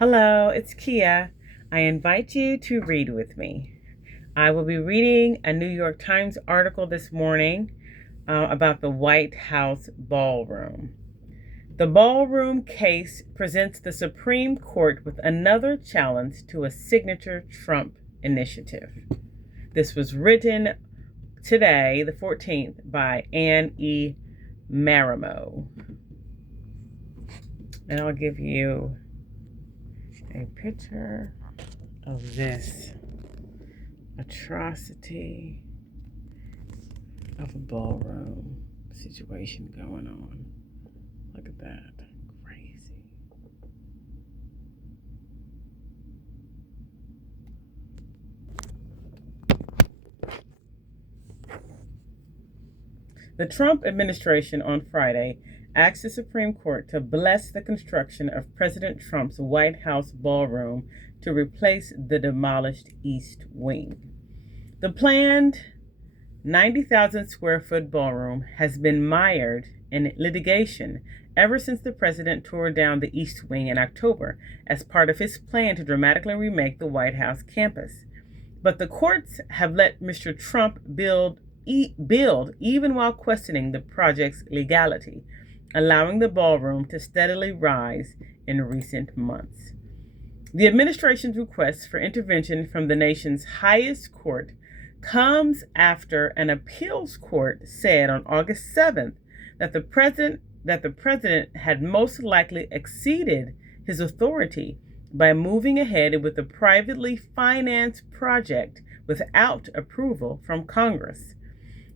Hello, it's Kia. I invite you to read with me. I will be reading a New York Times article this morning about the White House ballroom. The ballroom case presents the Supreme Court with another challenge to a signature Trump initiative. This was written today, the 14th, by Anne E. Marimow. And I'll give you a picture of this atrocity of a ballroom situation going on. Look at that. Crazy. The Trump administration on Friday asked the Supreme Court to bless the construction of President Trump's White House ballroom to replace the demolished East Wing. The planned 90,000 square foot ballroom has been mired in litigation ever since the president tore down the East Wing in October as part of his plan to dramatically remake the White House campus. But the courts have let Mr. Trump build even while questioning the project's legality, allowing the ballroom to steadily rise in recent months. The administration's request for intervention from the nation's highest court comes after an appeals court said on August 7th that the president had most likely exceeded his authority by moving ahead with the privately financed project without approval from Congress.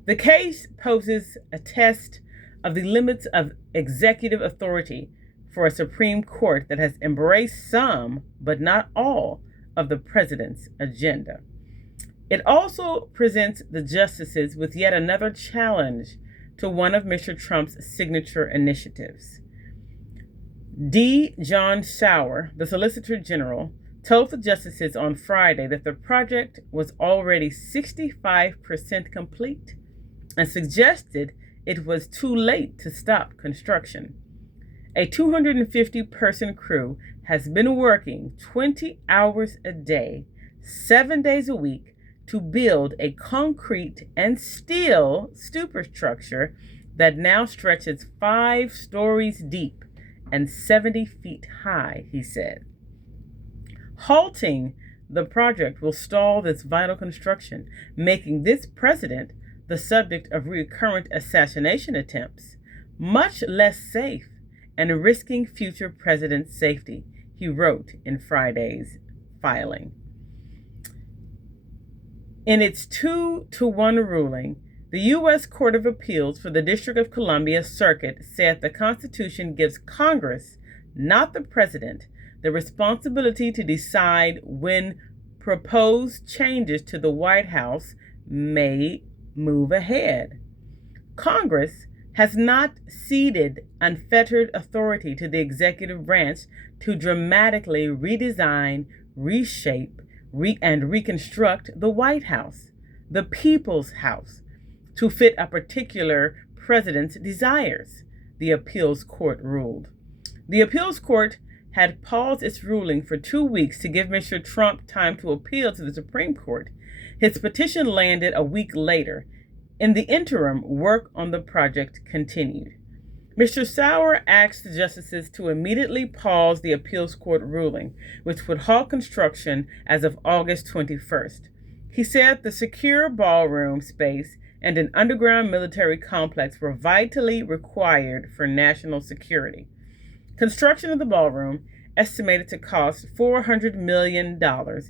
The case poses a test of the limits of executive authority for a Supreme Court that has embraced some, but not all, of the president's agenda. It also presents the justices with yet another challenge to one of Mr. Trump's signature initiatives. D. John Sauer, the Solicitor General, told the justices on Friday that the project was already 65% complete and suggested it was too late to stop construction. A 250-person crew has been working 20 hours a day, 7 days a week, to build a concrete and steel superstructure that now stretches 5 stories deep and 70 feet high, he said. Halting the project will stall this vital construction, making this president the subject of recurrent assassination attempts, much less safe, and risking future presidents' safety, he wrote in Friday's filing. In its 2-1 ruling, the U.S. Court of Appeals for the District of Columbia Circuit said the Constitution gives Congress, not the president, the responsibility to decide when proposed changes to the White House may move ahead. Congress has not ceded unfettered authority to the executive branch to dramatically redesign, reshape, and reconstruct the White House, the people's house, to fit a particular president's desires, the appeals court ruled. The appeals court had paused its ruling for 2 weeks to give Mr. Trump time to appeal to the Supreme Court. His petition landed a week later. In the interim, work on the project continued. Mr. Sauer asked the justices to immediately pause the appeals court ruling, which would halt construction as of August 21st. He said the secure ballroom space and an underground military complex were vitally required for national security. Construction of the ballroom, estimated to cost $400 million,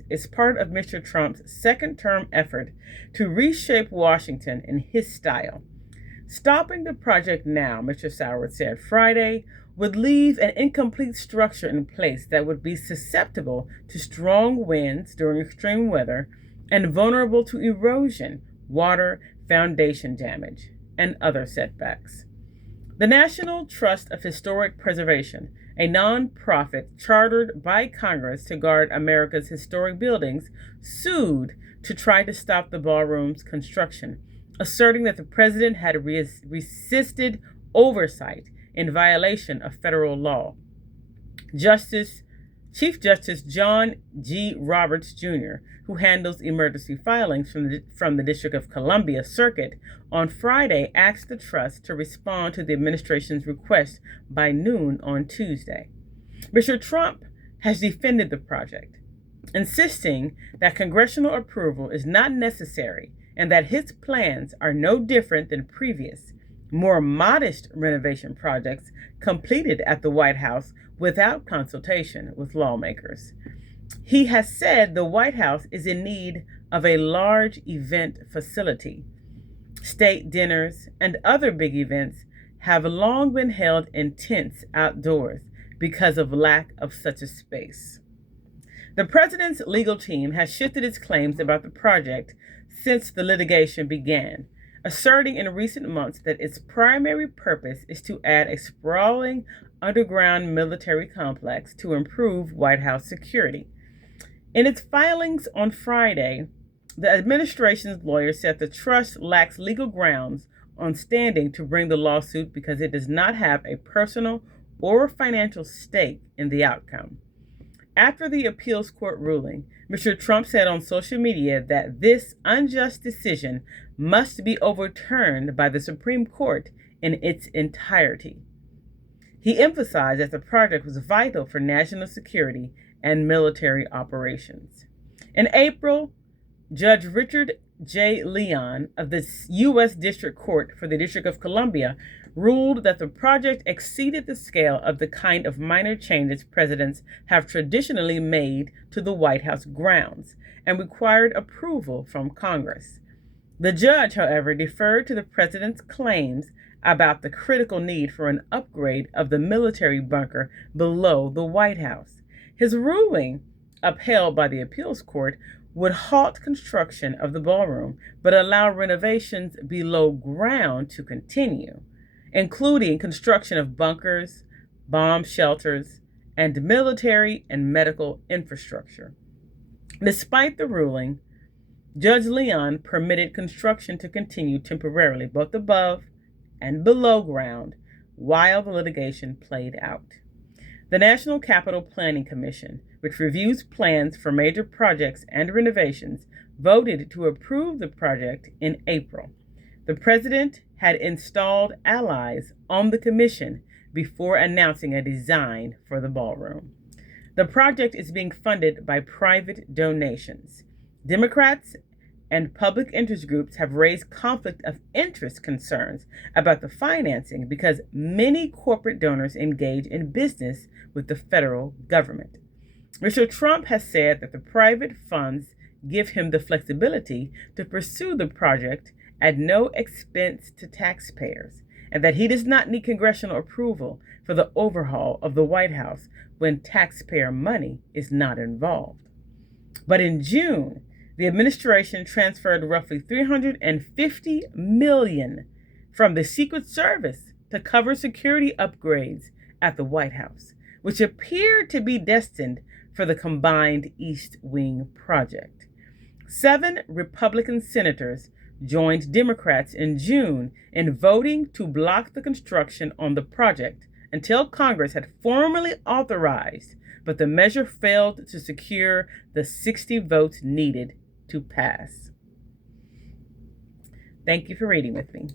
is part of Mr. Trump's second-term effort to reshape Washington in his style. Stopping the project now, Mr. Sauer said Friday, would leave an incomplete structure in place that would be susceptible to strong winds during extreme weather and vulnerable to erosion, water, foundation damage, and other setbacks. The National Trust of Historic Preservation, a nonprofit chartered by Congress to guard America's historic buildings, sued to try to stop the ballroom's construction, asserting that the president had resisted oversight in violation of federal law. Justice Chief Justice John G. Roberts Jr., who handles emergency filings from the District of Columbia Circuit, on Friday asked the trust to respond to the administration's request by noon on Tuesday. Mr. Trump has defended the project, insisting that congressional approval is not necessary and that his plans are no different than previous, more modest renovation projects completed at the White House without consultation with lawmakers. He has said the White House is in need of a large event facility. State dinners and other big events have long been held in tents outdoors because of lack of such a space. The president's legal team has shifted its claims about the project since the litigation began, asserting in recent months that its primary purpose is to add a sprawling underground military complex to improve White House security. In its filings on Friday, the administration's lawyer said the trust lacks legal grounds on standing to bring the lawsuit because it does not have a personal or financial stake in the outcome. After the appeals court ruling, Mr. Trump said on social media that this unjust decision must be overturned by the Supreme Court in its entirety. He emphasized that the project was vital for national security and military operations. In April, Judge Richard J. Leon of the U.S. District Court for the District of Columbia ruled that the project exceeded the scale of the kind of minor changes presidents have traditionally made to the White House grounds and required approval from Congress. The judge, however, deferred to the president's claims about the critical need for an upgrade of the military bunker below the White House. His ruling, upheld by the appeals court, would halt construction of the ballroom but allow renovations below ground to continue, including construction of bunkers, bomb shelters, and military and medical infrastructure. Despite the ruling, Judge Leon permitted construction to continue temporarily both above and below ground while the litigation played out. The National Capital Planning Commission, which reviews plans for major projects and renovations, voted to approve the project in April. The president had installed allies on the commission before announcing a design for the ballroom. The project is being funded by private donations. Democrats and public interest groups have raised conflict of interest concerns about the financing because many corporate donors engage in business with the federal government. Mr. Trump has said that the private funds give him the flexibility to pursue the project at no expense to taxpayers, and that he does not need congressional approval for the overhaul of the White House when taxpayer money is not involved. But in June, the administration transferred roughly $350 million from the Secret Service to cover security upgrades at the White House, which appeared to be destined for the combined East Wing project. 7 Republican senators joined Democrats in June in voting to block the construction on the project until Congress had formally authorized, but the measure failed to secure the 60 votes needed to pass. Thank you for reading with me.